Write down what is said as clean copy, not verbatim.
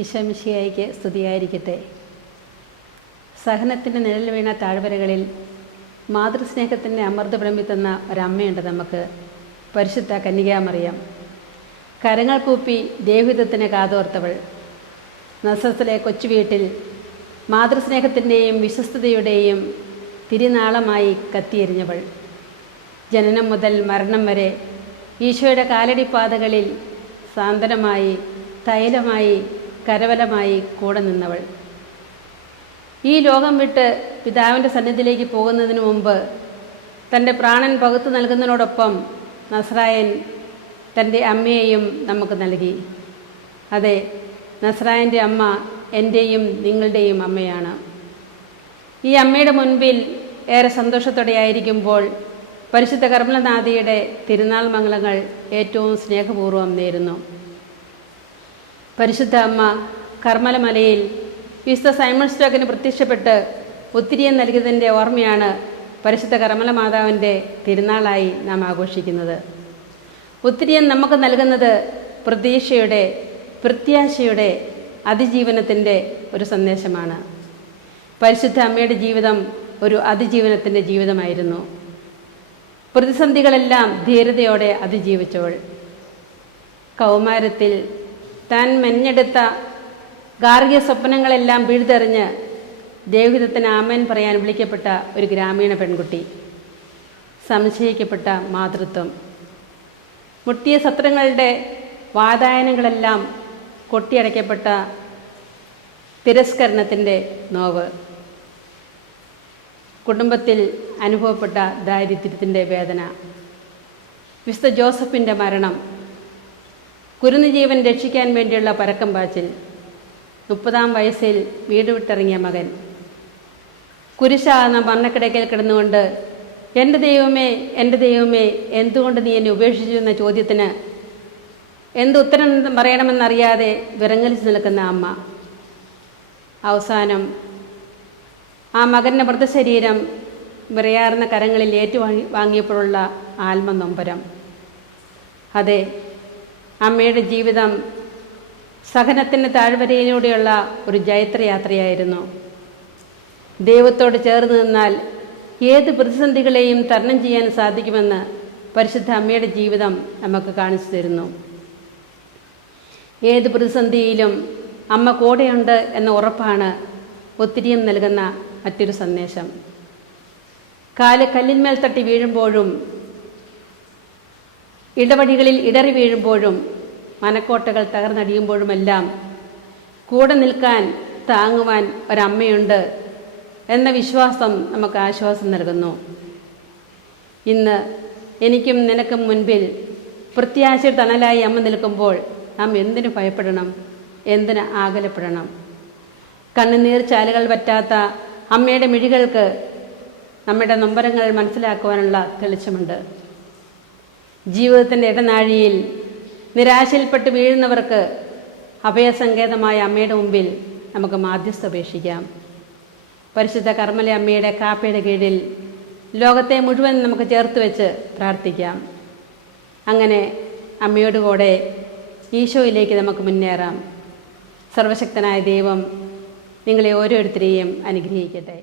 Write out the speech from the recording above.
ഈശോമിശിഹായ്ക്ക് സ്തുതിയായിരിക്കട്ടെ. സഹനത്തിൻ്റെ നിഴൽ വീണ താഴ്വരകളിൽ മാതൃസ്നേഹത്തിൻ്റെ അമൃതപ്രമി തന്ന ഒരമ്മയുണ്ട് നമുക്ക്, പരിശുദ്ധ കന്യകാമറിയം. കരങ്ങൾ കൂപ്പി ദൈവഹിതത്തിന് കാതോർത്തവൾ. നസറത്തിലെ കൊച്ചു വീട്ടിൽ മാതൃസ്നേഹത്തിൻ്റെയും വിശ്വസ്തതയുടെയും തിരുനാളമായി കത്തിയെരിഞ്ഞവൾ. ജനനം മുതൽ മരണം വരെ ഈശോയുടെ കാലടിപ്പാതകളിൽ സാന്ത്വനമായി, തൈലമായി, കരവലമായി കൂടെ നിന്നവൾ. ഈ ലോകം വിട്ട് പിതാവിൻ്റെ സന്നിധിയിലേക്ക് പോകുന്നതിന് മുമ്പ് തൻ്റെ പ്രാണൻ പകുത്തു നൽകുന്നതിനോടൊപ്പം നസ്രായൻ തൻ്റെ അമ്മയെയും നമുക്ക് നൽകി. അതെ, നസ്രായൻ്റെ അമ്മ എൻ്റെയും നിങ്ങളുടെയും അമ്മയാണ്. ഈ അമ്മയുടെ മുൻപിൽ ഏറെ സന്തോഷത്തോടെ ആയിരിക്കുമ്പോൾ പരിശുദ്ധ കർമ്മലനാഥയുടെ തിരുനാൾ മംഗളങ്ങൾ ഏറ്റവും സ്നേഹപൂർവ്വം നേരുന്നു. പരിശുദ്ധ അമ്മ കർമ്മലമലയിൽ വിശുദ്ധ സൈമൺ സ്റ്റോക്കിന് പ്രത്യക്ഷപ്പെട്ട് ഒത്തിരിയം നൽകിയതിൻ്റെ ഓർമ്മയാണ് പരിശുദ്ധ കർമ്മല മാതാവിൻ്റെ തിരുനാളായി നാം ആഘോഷിക്കുന്നത്. ഒത്തിരിയം നമുക്ക് നൽകുന്നത് പ്രതീക്ഷയുടെ, പ്രത്യാശയുടെ, അതിജീവനത്തിൻ്റെ ഒരു സന്ദേശമാണ്. പരിശുദ്ധ അമ്മയുടെ ജീവിതം ഒരു അതിജീവനത്തിൻ്റെ ജീവിതമായിരുന്നു. പ്രതിസന്ധികളെല്ലാം ധീരതയോടെ അതിജീവിച്ചവൾ. കൗമാരത്തിൽ താൻ മെഞ്ഞെടുത്ത ഗാർഹിക സ്വപ്നങ്ങളെല്ലാം വീഴ്തെറിഞ്ഞ് ദൈവഹിതത്തിന് ആമേൻ പറയാൻ വിളിക്കപ്പെട്ട ഒരു ഗ്രാമീണ പെൺകുട്ടി. സംശയിക്കപ്പെട്ട മാതൃത്വം. മുട്ടിയ സത്രങ്ങളുടെ വാതായനങ്ങളെല്ലാം കൊട്ടിയടയ്ക്കപ്പെട്ട തിരസ്കരണത്തിൻ്റെ നോവ്. കുടുംബത്തിൽ അനുഭവപ്പെട്ട ദാരിദ്ര്യത്തിൻ്റെ വേദന. വിശുദ്ധ ജോസഫിൻ്റെ മരണം. കുരുന്നുജീവൻ രക്ഷിക്കാൻ വേണ്ടിയുള്ള പരക്കം പാച്ചിൽ. 30-ാം വയസ്സിൽ വീട് വിട്ടിറങ്ങിയ മകൻ. കുരിശാകുന്ന മരണക്കിടക്കൽ കിടന്നുകൊണ്ട് എൻ്റെ ദൈവമേ, എൻ്റെ ദൈവമേ, എന്തുകൊണ്ട് നീ എന്നെ ഉപേക്ഷിച്ചു എന്ന ചോദ്യത്തിന് എന്തുത്തരം പറയണമെന്നറിയാതെ വിറങ്ങലിച്ച് നിൽക്കുന്ന അമ്മ. അവസാനം ആ മകൻ്റെ മൃതശരീരം വിറയാർന്ന കരങ്ങളിൽ ഏറ്റുവാങ്ങിയപ്പോഴുള്ള ആത്മനൊമ്പരം. അതെ, അമ്മയുടെ ജീവിതം സഹനത്തിൻ്റെ താഴ്വരയിലൂടെയുള്ള ഒരു ജൈത്രയാത്രയായിരുന്നു. ദൈവത്തോട് ചേർന്ന് നിന്നാൽ ഏത് പ്രതിസന്ധികളെയും തരണം ചെയ്യാൻ സാധിക്കുമെന്ന് പരിശുദ്ധ അമ്മയുടെ ജീവിതം നമുക്ക് കാണിച്ചു തരുന്നു. ഏത് പ്രതിസന്ധിയിലും അമ്മ കൂടെയുണ്ട് എന്ന ഉറപ്പാണ് ഒത്തിരിയും നൽകുന്ന മറ്റൊരു സന്ദേശം. കാല് കല്ലിന്മേൽ തട്ടി വീഴുമ്പോഴും, ഇടവഴികളിൽ ഇടറി വീഴുമ്പോഴും, മനക്കോട്ടകൾ തകർന്നടിയുമ്പോഴുമെല്ലാം കൂടെ നിൽക്കാൻ, താങ്ങുവാൻ ഒരമ്മയുണ്ട് എന്ന വിശ്വാസം നമുക്ക് ആശ്വാസം നൽകുന്നു. ഇന്ന് എനിക്കും നിനക്കും മുൻപിൽ പ്രത്യാശയുടെ തണലായി അമ്മ നിൽക്കുമ്പോൾ നാം എന്തിനു ഭയപ്പെടണം, എന്തിന് ആകുലപ്പെടണം? കണ്ണുനീർ ചാലുകൾ പറ്റാത്ത അമ്മയുടെ മിഴികൾക്ക് നമ്മുടെ നൊമ്പരങ്ങൾ മനസ്സിലാക്കുവാനുള്ള തെളിച്ചമുണ്ട്. ജീവിതത്തിൻ്റെ ഇടനാഴിയിൽ നിരാശയിൽപ്പെട്ട് വീഴുന്നവർക്ക് അഭയസങ്കേതമായ അമ്മയുടെ മുമ്പിൽ നമുക്ക് മാധ്യസ്ഥ അപേക്ഷിക്കാം. പരിശുദ്ധ കർമ്മല അമ്മയുടെ കാപ്പയുടെ കീഴിൽ ലോകത്തെ മുഴുവൻ നമുക്ക് ചേർത്ത് വെച്ച് പ്രാർത്ഥിക്കാം. അങ്ങനെ അമ്മയോട് കൂടെ ഈശോയിലേക്ക് നമുക്ക് മുന്നേറാം. സർവശക്തനായ ദൈവം നിങ്ങളെ ഓരോരുത്തരെയും അനുഗ്രഹിക്കട്ടെ.